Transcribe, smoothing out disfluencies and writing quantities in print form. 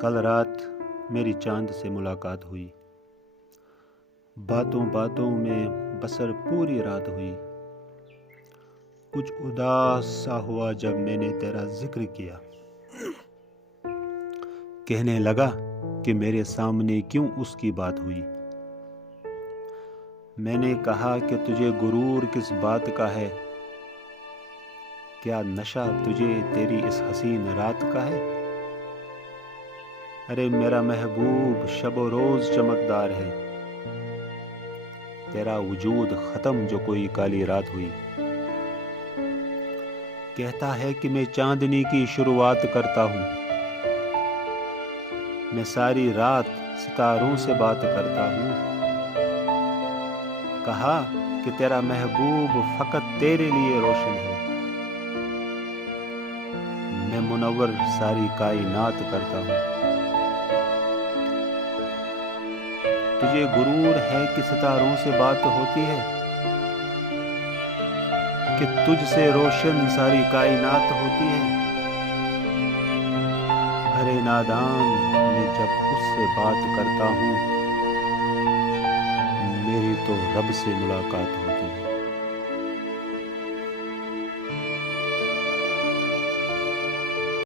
کل رات میری چاند سے ملاقات ہوئی، باتوں باتوں میں بسر پوری رات ہوئی۔ کچھ اداس سا ہوا جب میں نے تیرا ذکر کیا، کہنے لگا کہ میرے سامنے کیوں اس کی بات ہوئی۔ میں نے کہا کہ تجھے غرور کس بات کا ہے، کیا نشہ تجھے تیری اس حسین رات کا ہے۔ ارے میرا محبوب شب و روز چمکدار ہے، تیرا وجود ختم جو کوئی کالی رات ہوئی۔ کہتا ہے کہ میں چاندنی کی شروعات کرتا ہوں، میں ساری رات ستاروں سے بات کرتا ہوں۔ کہا کہ تیرا محبوب فقط تیرے لیے روشن ہے، میں منور ساری کائنات کرتا ہوں۔ تجھے غرور ہے کہ ستاروں سے بات ہوتی ہے، کہ تجھ سے روشن ساری کائنات ہوتی ہے۔ ارے نادان، میں جب اس سے بات کرتا ہوں، میری تو رب سے ملاقات ہوتی ہے۔